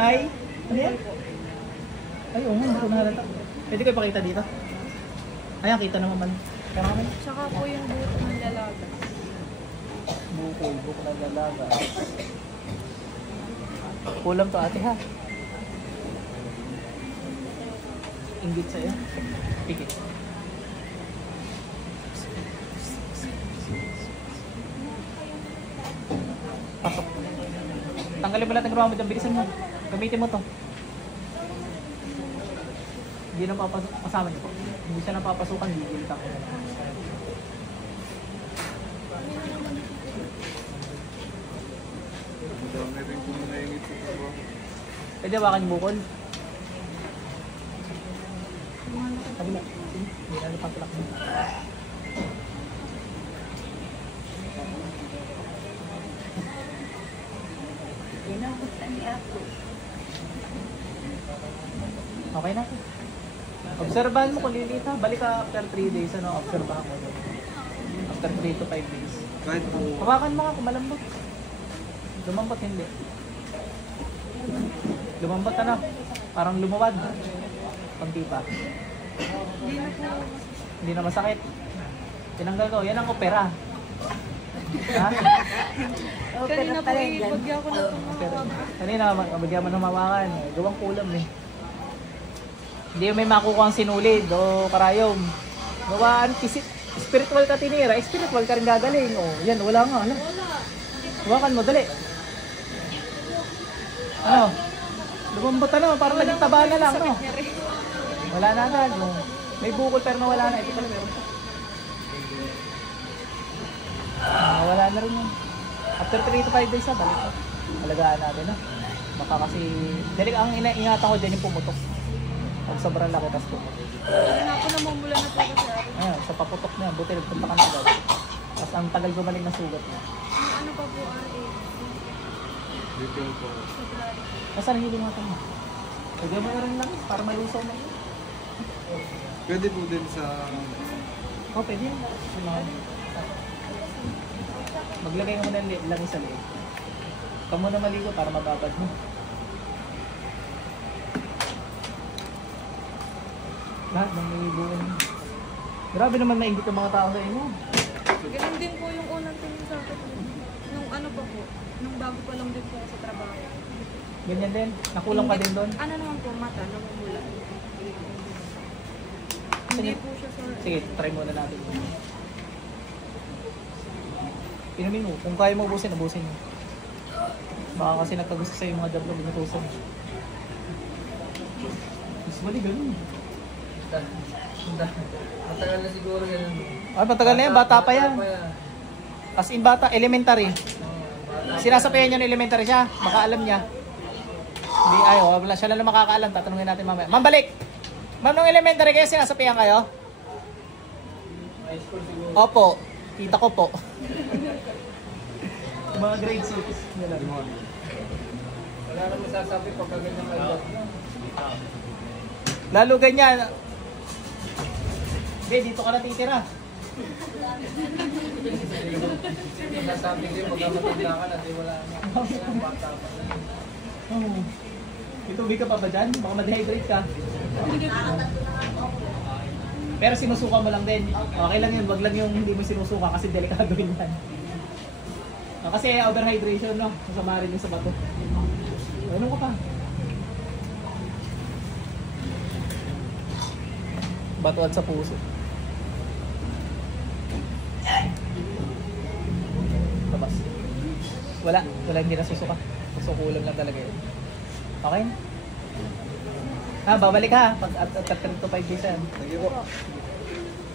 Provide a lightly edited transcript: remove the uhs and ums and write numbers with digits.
Ay, ano yan? Ay, oo, hindi ko nahalata. Pwede ko ipakita dito? Ayan, kita naman man. Karami. Tsaka po yung buto ng lalaga. Buko na dalaga. Kulam to ate ha. Inggit sa'yo. Pikit. Pasok. Tanggalin mo lahat ng gruwa mo dyan. Bilisan mo. Gamitin mo to. Hindi na papasok. Kasama niyo po. Hindi siya napapasukan. Gigil ka. Pwede hawakan yung bukol. Kabila. Hindi na napapalak mo. Okay na. Obserbahan mo kung lilit ha. Balik ka after 3 days. Ano, obserbahan mo. After 3 to 5 days. Kahit po. Hawakan mo nga kung malambot. Lumambot hindi. Lumambot ano? Parang lumawad. Kunti pa. Hindi na masakit. Tinanggal ko. Yan ang opera. Ha? Kanina po bagya ko na Opera. Kanina, bagyan mo ng mawakan. Gawang kulam eh. Hindi may makukuha ang sinulid o karayom. Gawaan, spiritual ka tinira. Spiritual ka rin gagaling. O, yan, wala nga. Ano? Hawakan mo, dali. Ano? Lumambot ano, parang naging taba na lang, no? Wala na agad. No? May bukol pero nawala na. Ito pala meron pa. Wala na rin yun. After 3 to 5 days na, balik na. Alagaan natin, no? Baka kasi, dali ang ingatan ko dyan yung pumutok. Pag sobrang laki, tapos pumutok. Kaya ako namumula na po kasi ako. Ayan, sa paputok niya, buti nagpunta ka na agad. Tapos ang tagal gumaling na sugat niya. Ano pa po Dito po. Basta nahiling natin mo. Pwede mo rin lang para malusaw mo. Pwede po din sa... Oh, pwede yun. Maglagay mo na lang sa liit. Ikaw muna maligo para mababad mo. Lahat ng nilibuan. Grabe naman maingit ang mga tao sa inyo. Ganun din po yung unang tingin sa akin. Nung ano pa po, nung bago pa lang din po ako sa trabaho. Ganyan din. Nakulang ka din doon. Ano naman po, mata, namumula. Hindi po siya sa... Sige, try muna natin. Inumin mo. Kung kaya mo ubusin, ubusin mo. Baka kasi nagkagusto sa'yo yung mga dablog, inutusan. Mas mali, ganun. Matagal na siguro yan. Ay, matagal na yan. Bata pa yan. As in bata, elementary. Sinasapayan niya ng elementary siya. Baka alam niya. Hindi, ayaw. Wala siya lang makakaalam. Tatanungin natin mamaya. Ma'am, balik! Ma'am, nung elementary kayo, sinasapayan kayo? High school siguro. Opo. Kita ko po. Mga grade 6 nila. Wala nang masasabi pagka ganyan kayo. Lalo ganyan. Okay, dito ka na titira. Masasabi din pagka matanda ka na, di wala na. Bata pa na. Oh. May tubig ka pa ba dyan? Baka ma-dehydrate ka. Pero sinusuka mo lang din. Okay lang yun. Wag lang yung hindi mo sinusuka kasi delikado yun yan. Kasi overhydration, no? Masama rin yung sa bato. Ano ka pa? Bato at sa puso. Labas. Wala hindi nasusuka. Susukulan lang talaga yun. Okay? Babalik ha. Pag at 3 to 5 days yan. Thank you po.